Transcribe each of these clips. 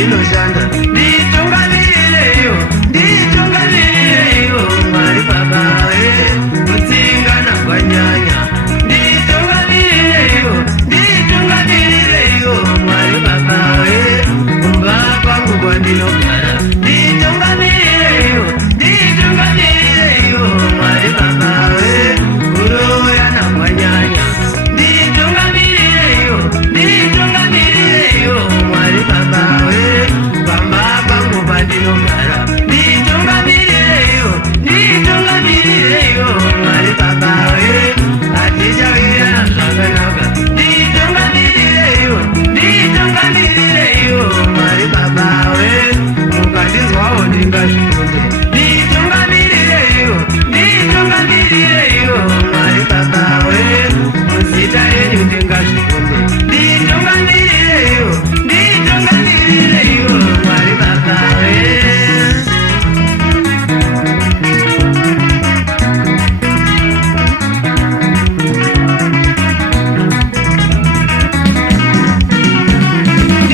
kwandinoshanda nditungamirireyo nditungamirireyo Mwari Baba kudzingana kwanyanya nditungamirireyo nditungamirireyo Mwari Baba kumba kwangu kwandinogara nditungamirireyo nditungamirireyo Mwari Baba kuroyana kwanyanya nditungamirireyo nditungamirireyo Mwari Baba pamba pangu pandinogara nditungamirireyo nditungamirireyo Mwari Baba atichavirana zvakanaka nditungamirireyo nditungamirireyo Mwari Baba mukandinzwawo ndingazvikunde nditungamirireyo nditungamirireyo Mwari Baba muzita renyu ndingazvikunde nditungamirireyo nditungamirireyo Mwari Baba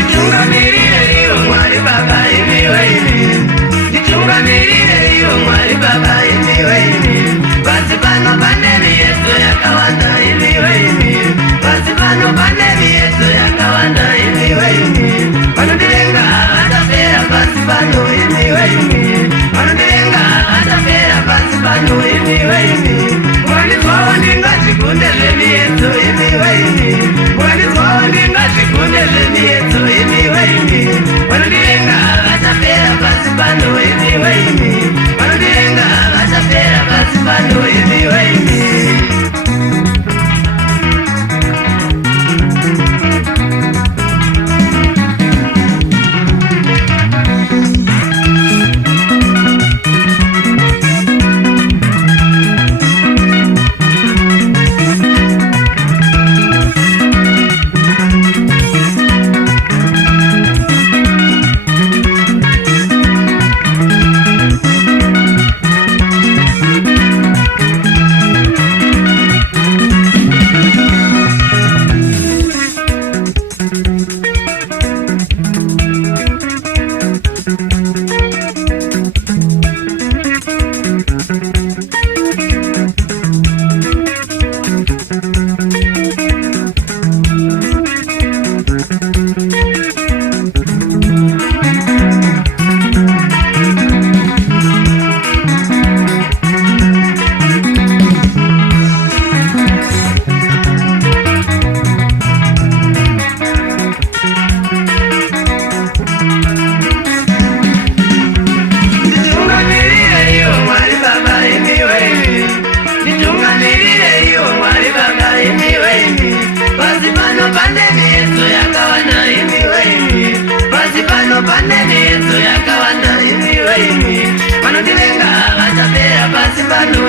nditungamirireyo Mwari Baba nditungamirireyo Mwari Baba pasi pano pane miyeso yakawanda pasi pano pane miyeso yakawanda vanondivenga vatapera pasi pano vanondivenga vatapera pasi pano mukanizwawo ndingazvikunde zvemiyeso mukanizwawo ndingazvikunde zvemiyeso vanondivenga vatapera pasi pano vanondivenga vatapera pasi pano vanondivenga vatapera pasi pano